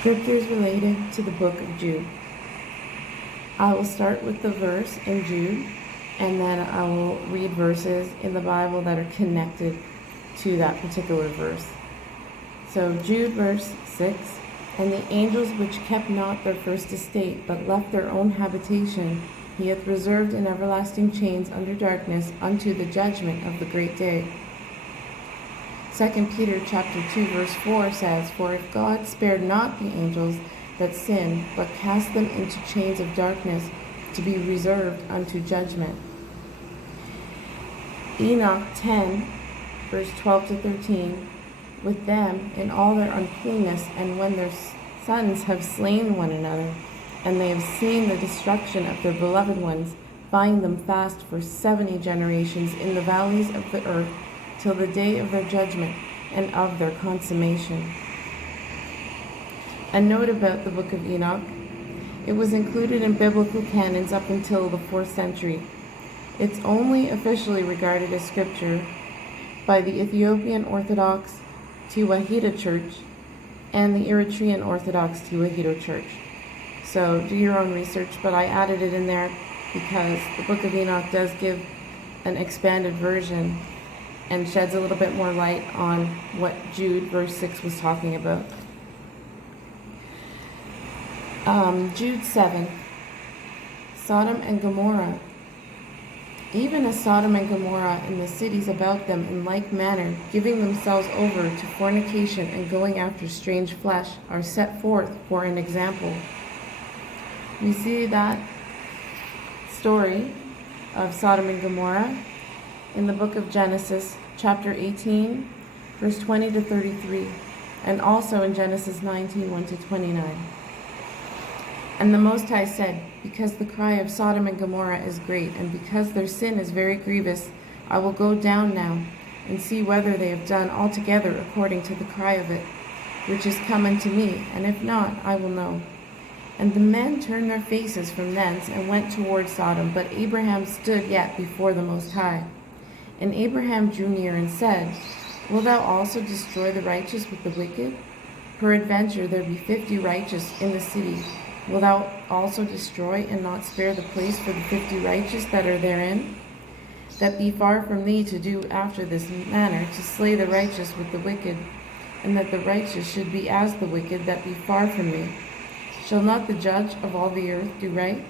Scriptures related to the book of Jude. I will start with the verse in Jude, and then I will read verses in the Bible that are connected to that particular verse. So Jude verse 6, "And the angels which kept not their first estate, but left their own habitation, he hath reserved in everlasting chains under darkness unto the judgment of the great day." 2 Peter chapter 2 verse 4 says, "For if God spared not the angels that sinned, but cast them into chains of darkness to be reserved unto judgment." Enoch 10 verse 12 to 13, "With them in all their uncleanness, and when their sons have slain one another, and they have seen the destruction of their beloved ones, bind them fast for 70 generations in the valleys of the earth, till the day of their judgment and of their consummation." A note about the book of Enoch: it was included in biblical canons up until the 4th century. It's only officially regarded as scripture by the Ethiopian Orthodox Tewahedo Church and the Eritrean Orthodox Tewahedo Church. So do your own research, but I added it in there because the book of Enoch does give an expanded version and sheds a little bit more light on what Jude verse 6 was talking about. Jude 7, Sodom and Gomorrah. "Even as Sodom and Gomorrah and the cities about them in like manner, giving themselves over to fornication and going after strange flesh, are set forth for an example." We see that story of Sodom and Gomorrah in the book of Genesis, chapter 18, verse 20 to 33, and also in Genesis 19, 1 to 29. "And the Most High said, Because the cry of Sodom and Gomorrah is great, and because their sin is very grievous, I will go down now, and see whether they have done altogether according to the cry of it, which is come unto me, and if not, I will know. And the men turned their faces from thence, and went toward Sodom, but Abraham stood yet before the Most High. And Abraham drew near and said, Wilt thou also destroy the righteous with the wicked? Peradventure there be 50 righteous in the city. Wilt thou also destroy and not spare the place for the 50 righteous that are therein? That be far from thee to do after this manner, to slay the righteous with the wicked, and that the righteous should be as the wicked that be far from thee. Shall not the judge of all the earth do right?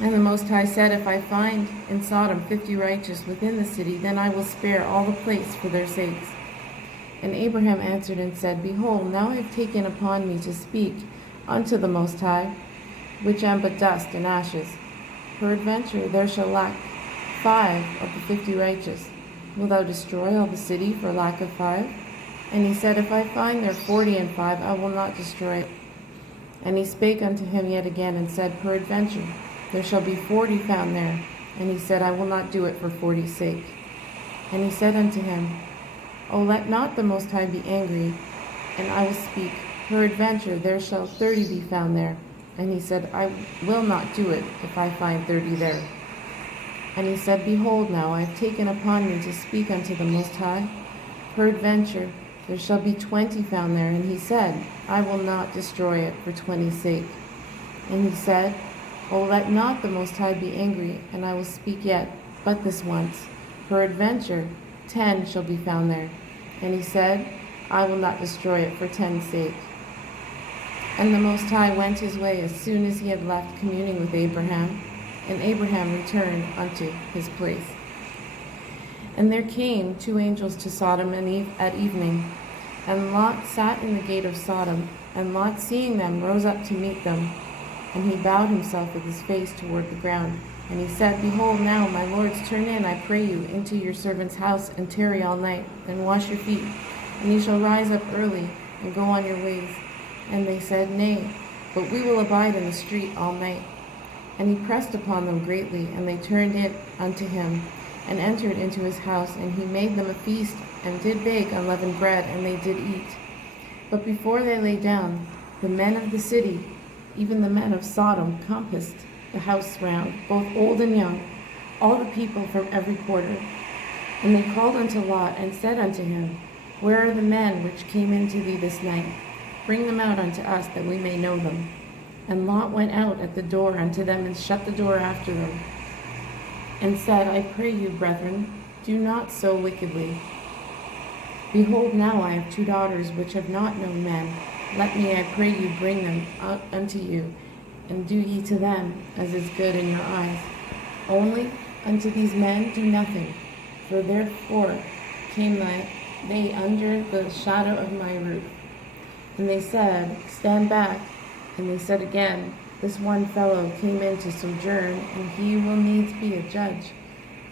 And the Most High said, If I find in Sodom 50 righteous within the city, then I will spare all the place for their sakes. And Abraham answered and said, Behold, now I have taken upon me to speak unto the Most High, which am but dust and ashes. Peradventure there shall lack 5 of the 50 righteous. Wilt thou destroy all the city for lack of 5? And he said, If I find there 40 and 5, I will not destroy it. And he spake unto him yet again, and said, Peradventure there shall be 40 found there. And he said, I will not do it for 40's sake. And he said unto him, O let not the Most High be angry, and I will speak. Peradventure there shall 30 be found there. And he said, I will not do it if I find 30 there. And he said, Behold, now I have taken upon me to speak unto the Most High. Peradventure there shall be 20 found there. And he said, I will not destroy it for 20's sake. And he said, O let not the Most High be angry, and I will speak yet, but this once. Peradventure 10 shall be found there. And he said, I will not destroy it for 10's sake. And the Most High went his way as soon as he had left communing with Abraham, and Abraham returned unto his place. And there came 2 angels to Sodom at evening, and Lot sat in the gate of Sodom, and Lot, seeing them, rose up to meet them. And he bowed himself with his face toward the ground. And he said, Behold now, my lords, turn in, I pray you, into your servant's house, and tarry all night, and wash your feet. And ye shall rise up early, and go on your ways. And they said, Nay, but we will abide in the street all night. And he pressed upon them greatly, and they turned in unto him, and entered into his house. And he made them a feast, and did bake unleavened bread, and they did eat. But before they lay down, the men of the city, even the men of Sodom, compassed the house round, both old and young, all the people from every quarter. And they called unto Lot, and said unto him, Where are the men which came into thee this night? Bring them out unto us, that we may know them. And Lot went out at the door unto them, and shut the door after them, and said, I pray you, brethren, do not so wickedly. Behold, now I have 2 daughters which have not known man. Let me, I pray you, bring them out unto you, and do ye to them as is good in your eyes. Only unto these men do nothing, for therefore came they under the shadow of my roof. And they said, Stand back. And they said again, This one fellow came in to sojourn, and he will needs be a judge.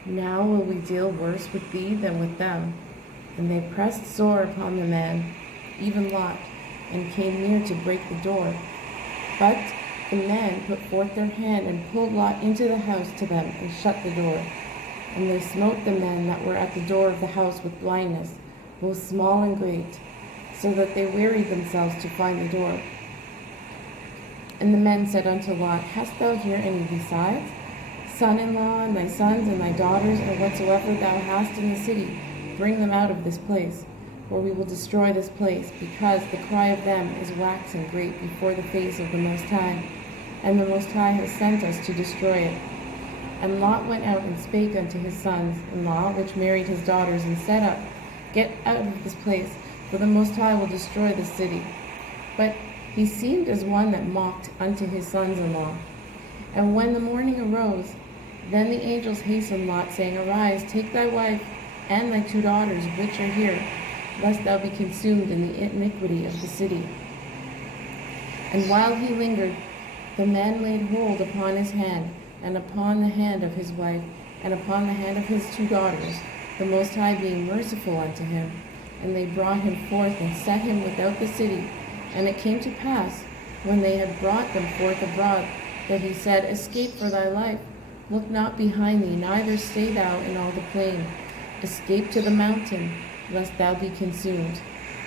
Now will we deal worse with thee than with them. And they pressed sore upon the man, even Lot, and came near to break the door. But the men put forth their hand and pulled Lot into the house to them, and shut the door. And they smote the men that were at the door of the house with blindness, both small and great, so that they wearied themselves to find the door. And the men said unto Lot, Hast thou here any besides? Son-in-law, and thy sons, and thy daughters, and whatsoever thou hast in the city, bring them out of this place, for we will destroy this place, because the cry of them is waxen great before the face of the Most High, and the Most High has sent us to destroy it. And Lot went out and spake unto his sons-in-law, which married his daughters, and said up, Get out of this place, for the Most High will destroy this city. But he seemed as one that mocked unto his sons-in-law. And when the morning arose, then the angels hastened Lot, saying, Arise, take thy wife and thy 2 daughters which are here, lest thou be consumed in the iniquity of the city. And while he lingered, the men laid hold upon his hand, and upon the hand of his wife, and upon the hand of his 2 daughters, the Most High being merciful unto him. And they brought him forth, and set him without the city. And it came to pass, when they had brought them forth abroad, that he said, Escape for thy life, look not behind thee, neither stay thou in all the plain. Escape to the mountain, lest thou be consumed.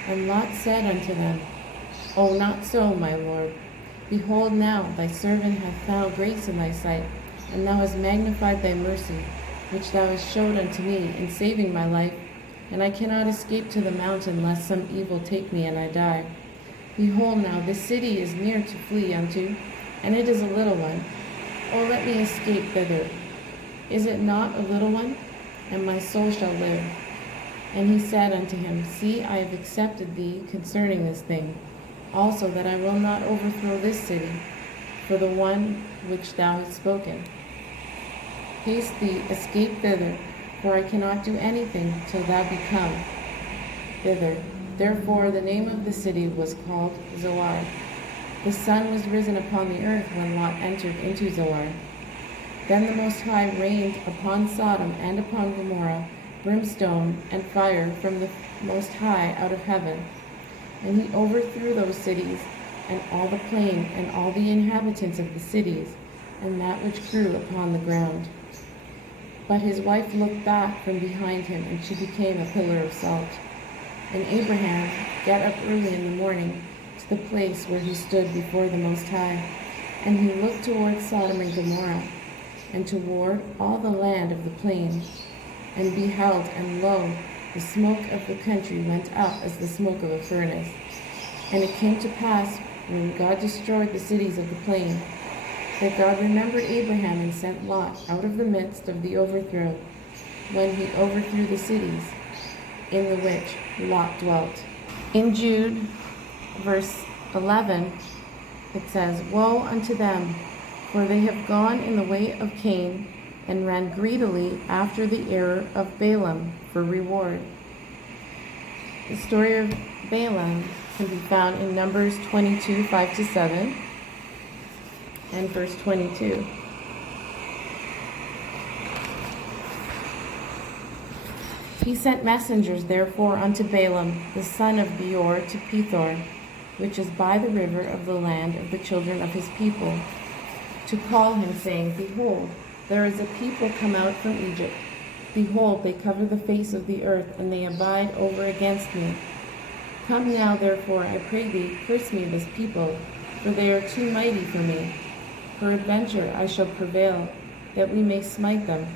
And Lot said unto them, O not so, my lord. Behold, now thy servant hath found grace in thy sight, and thou hast magnified thy mercy, which thou hast showed unto me in saving my life. And I cannot escape to the mountain, lest some evil take me and I die. Behold, now this city is near to flee unto, and it is a little one. O let me escape thither. Is it not a little one? And my soul shall live. And he said unto him, See, I have accepted thee concerning this thing, also that I will not overthrow this city, for the one which thou hast spoken. Haste thee, escape thither, for I cannot do anything till thou be come thither. Therefore the name of the city was called Zoar. The sun was risen upon the earth when Lot entered into Zoar. Then the Most High rained upon Sodom and upon Gomorrah brimstone and fire from the Most High out of heaven. And he overthrew those cities, and all the plain, and all the inhabitants of the cities, and that which grew upon the ground. But his wife looked back from behind him, and she became a pillar of salt. And Abraham got up early in the morning to the place where he stood before the Most High, and he looked toward Sodom and Gomorrah, and toward all the land of the plain, and beheld, and lo, the smoke of the country went up as the smoke of a furnace. And it came to pass, when God destroyed the cities of the plain, that God remembered Abraham and sent Lot out of the midst of the overthrow, when he overthrew the cities in the which Lot dwelt. In Jude, verse 11, it says, Woe unto them, for they have gone in the way of Cain, and ran greedily after the error of Balaam for reward. The story of Balaam can be found in Numbers 22, 5-7, and verse 22. He sent messengers therefore unto Balaam, the son of Beor, to Pethor, which is by the river of the land of the children of his people, to call him, saying, Behold, there is a people come out from Egypt. Behold, they cover the face of the earth, and they abide over against me. Come now, therefore, I pray thee, curse me this people, for they are too mighty for me. Peradventure I shall prevail, that we may smite them,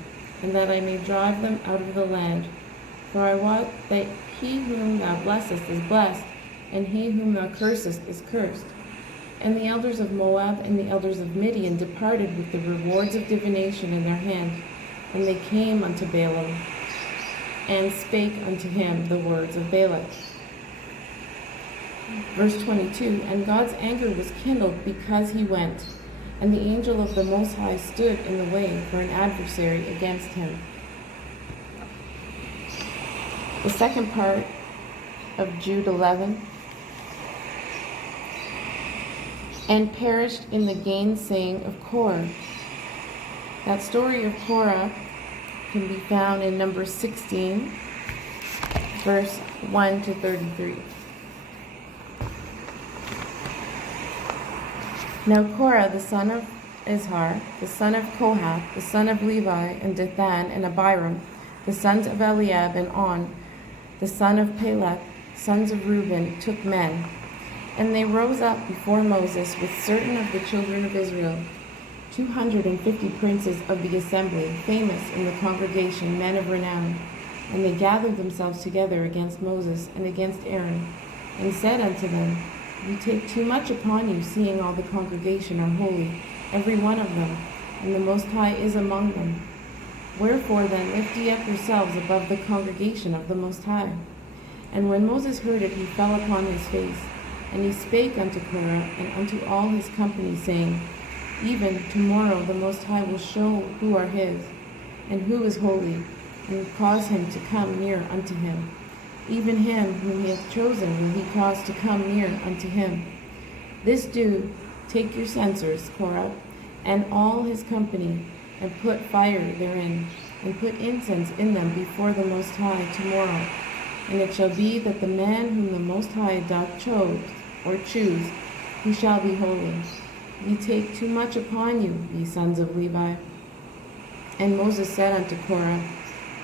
and that I may drive them out of the land. For I wot that he whom thou blessest is blessed, and he whom thou cursest is cursed. And the elders of Moab and the elders of Midian departed with the rewards of divination in their hand, and they came unto Balaam, and spake unto him the words of Balak. Verse 22, and God's anger was kindled because he went, and the angel of the Most High stood in the way for an adversary against him. The second part of Jude 11. And perished in the gainsaying of Korah. That story of Korah can be found in Numbers 16, verse 1 to 33. Now Korah, the son of Izhar, the son of Kohath, the son of Levi, and Dathan, and Abiram, the sons of Eliab, and On, the son of Peleth, sons of Reuben, took men. And they rose up before Moses with certain of the children of Israel, 250 princes of the assembly, famous in the congregation, men of renown. And they gathered themselves together against Moses and against Aaron, and said unto them, You take too much upon you, seeing all the congregation are holy, every one of them, and the Most High is among them. Wherefore then lift ye up yourselves above the congregation of the Most High. And when Moses heard it, he fell upon his face. And he spake unto Korah and unto all his company, saying, Even tomorrow the Most High will show who are his, and who is holy, and cause him to come near unto him. Even him whom he hath chosen will he cause to come near unto him. This do, take your censers, Korah, and all his company, and put fire therein, and put incense in them before the Most High tomorrow. And it shall be that the man whom the Most High doth choose, he shall be holy. Ye take too much upon you, ye sons of Levi. And Moses said unto Korah,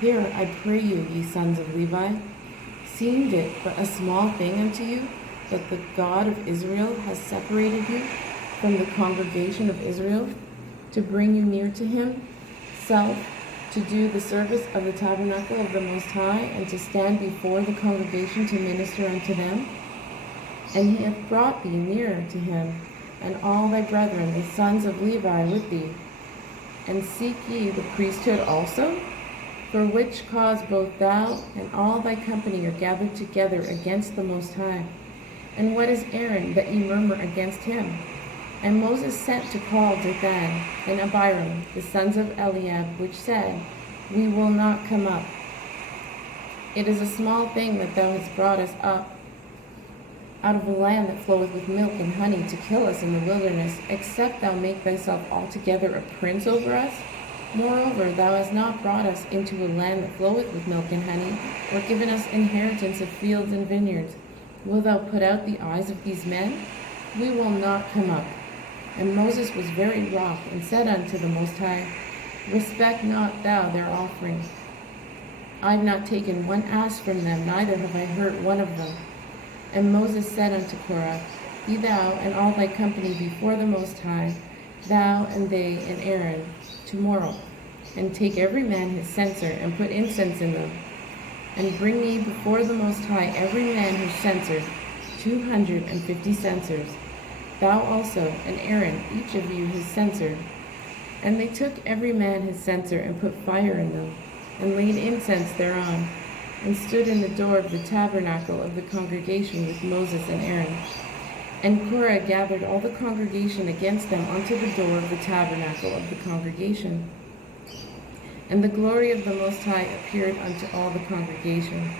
Hear, I pray you, ye sons of Levi, seemed it but a small thing unto you, that the God of Israel has separated you from the congregation of Israel, to bring you near to himself, to do the service of the tabernacle of the Most High, and to stand before the congregation to minister unto them? And he hath brought thee near to him, and all thy brethren, the sons of Levi, with thee. And seek ye the priesthood also? For which cause both thou and all thy company are gathered together against the Most High. And what is Aaron, that ye murmur against him? And Moses sent to call Dathan and Abiram, the sons of Eliab, which said, We will not come up. It is a small thing that thou hast brought us up out of a land that floweth with milk and honey, to kill us in the wilderness, except thou make thyself altogether a prince over us? Moreover, thou hast not brought us into a land that floweth with milk and honey, or given us inheritance of fields and vineyards. Wilt thou put out the eyes of these men? We will not come up. And Moses was very wroth, and said unto the Most High, Respect not thou their offerings. I have not taken one ass from them, neither have I hurt one of them. And Moses said unto Korah, Be thou and all thy company before the Most High, thou and they and Aaron, tomorrow, and take every man his censer, and put incense in them. And bring ye before the Most High every man his censer, 250 censers. Thou also and Aaron, each of you his censer. And they took every man his censer, and put fire in them, and laid incense thereon, and stood in the door of the tabernacle of the congregation with Moses and Aaron. And Korah gathered all the congregation against them unto the door of the tabernacle of the congregation. And the glory of the Most High appeared unto all the congregation.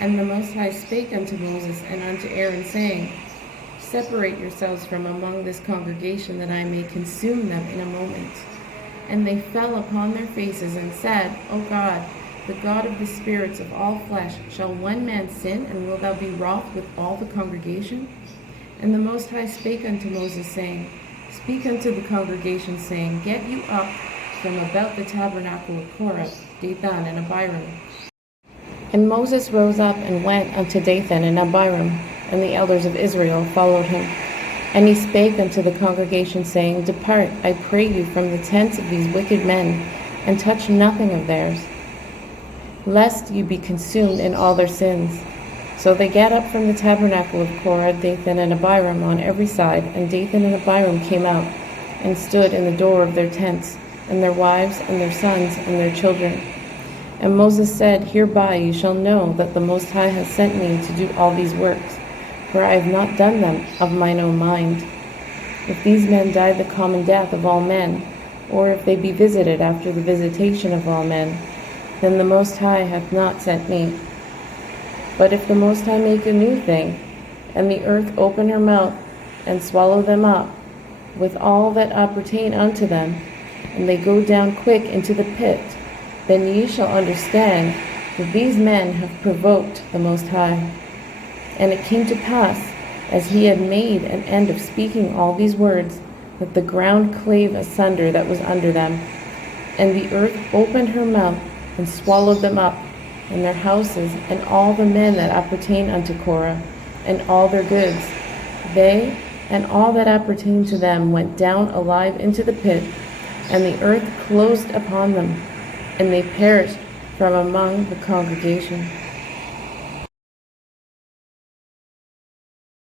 And the Most High spake unto Moses and unto Aaron, saying, Separate yourselves from among this congregation, that I may consume them in a moment. And they fell upon their faces and said, O God, the God of the spirits of all flesh, shall one man sin, and wilt thou be wroth with all the congregation? And the Most High spake unto Moses, saying, Speak unto the congregation, saying, Get you up from about the tabernacle of Korah, Dathan, and Abiram. And Moses rose up and went unto Dathan and Abiram, and the elders of Israel followed him. And he spake unto the congregation, saying, Depart, I pray you, from the tents of these wicked men, and touch nothing of theirs, lest you be consumed in all their sins. So they gat up from the tabernacle of Korah, Dathan, and Abiram on every side, and Dathan and Abiram came out, and stood in the door of their tents, and their wives, and their sons, and their children. And Moses said, Hereby you shall know that the Most High has sent me to do all these works, for I have not done them of mine own mind. If these men die the common death of all men, or if they be visited after the visitation of all men, then the Most High hath not sent me. But if the Most High make a new thing, and the earth open her mouth, and swallow them up, with all that appertain unto them, and they go down quick into the pit, then ye shall understand that these men have provoked the Most High. And it came to pass, as he had made an end of speaking all these words, that the ground clave asunder that was under them, and the earth opened her mouth, and swallowed them up, and their houses, and all the men that appertain unto Korah, and all their goods. They and all that appertained to them went down alive into the pit, and the earth closed upon them, and they perished from among the congregation.